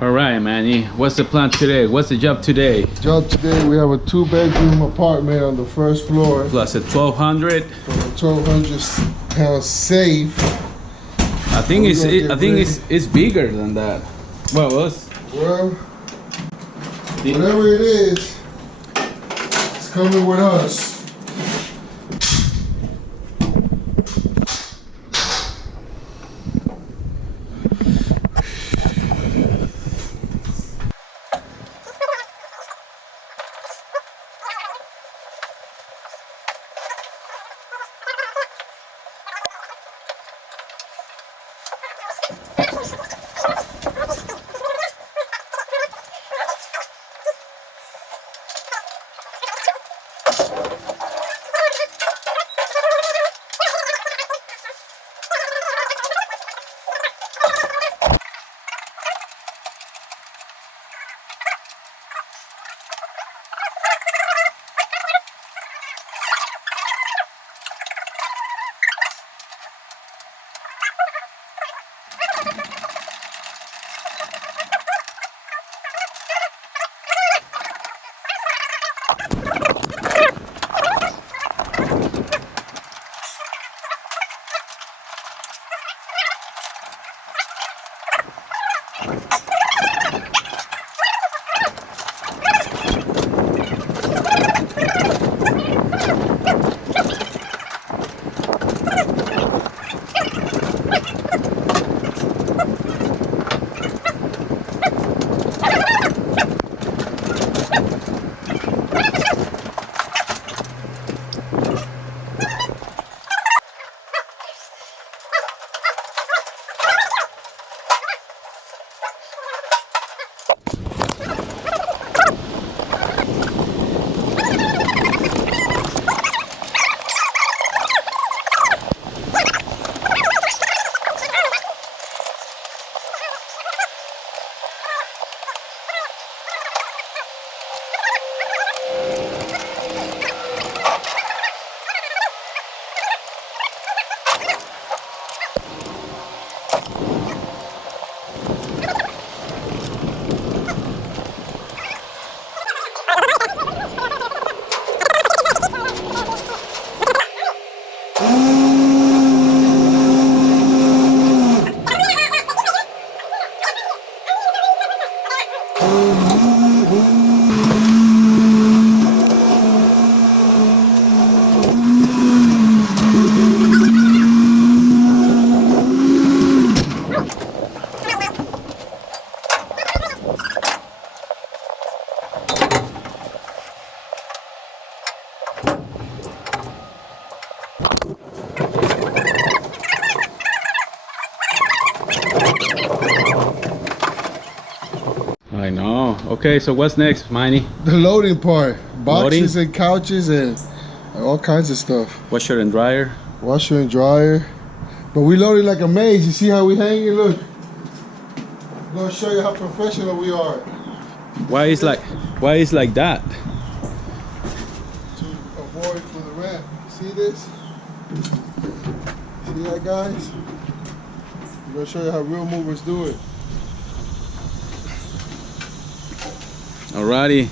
All right, Manny. What's the plan today? What's the job today? Job today, we have a 2-bedroom apartment on the first floor. Plus a 1,200. For a 1,200 pound safe. I think it's bigger than that. Well, whatever it is, it's coming with us. I know. Okay, so what's next, Manny? The loading part. Boxes Loading? and couches and all kinds of stuff. Washer and dryer. Washer and dryer. But we loaded like a maze. You see how we hanging? Look. I'm gonna show you how professional we are. Why is like that? To avoid from the ramp. See this? See that, guys? I'm gonna show you how real movers do it. Alrighty.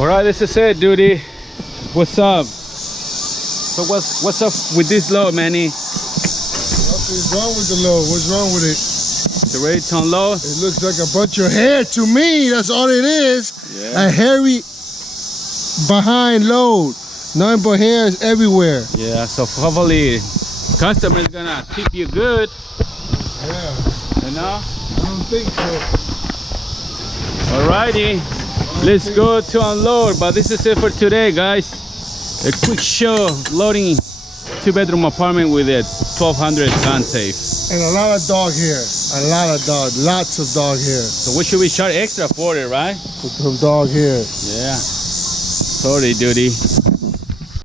All right, this is it, duty. What's up? So what's up with this load, Manny? What's wrong with the load? What's wrong with it? Is it ready to unload? It looks like a bunch of hair to me. That's all it is. Yeah. A hairy behind load. Nothing but hairs everywhere. Yeah, so hopefully customer's gonna tip you good. Yeah. You know? I don't think so. Alrighty. Let's go to unload, but this is it for today, guys. A quick show loading 2-bedroom apartment with a 1200 gun safe. And a lot of dog hair. A lot of dog, lots of dog hair. So what should we charge extra for it, right? With some dog hair. Yeah. Sorry, duty.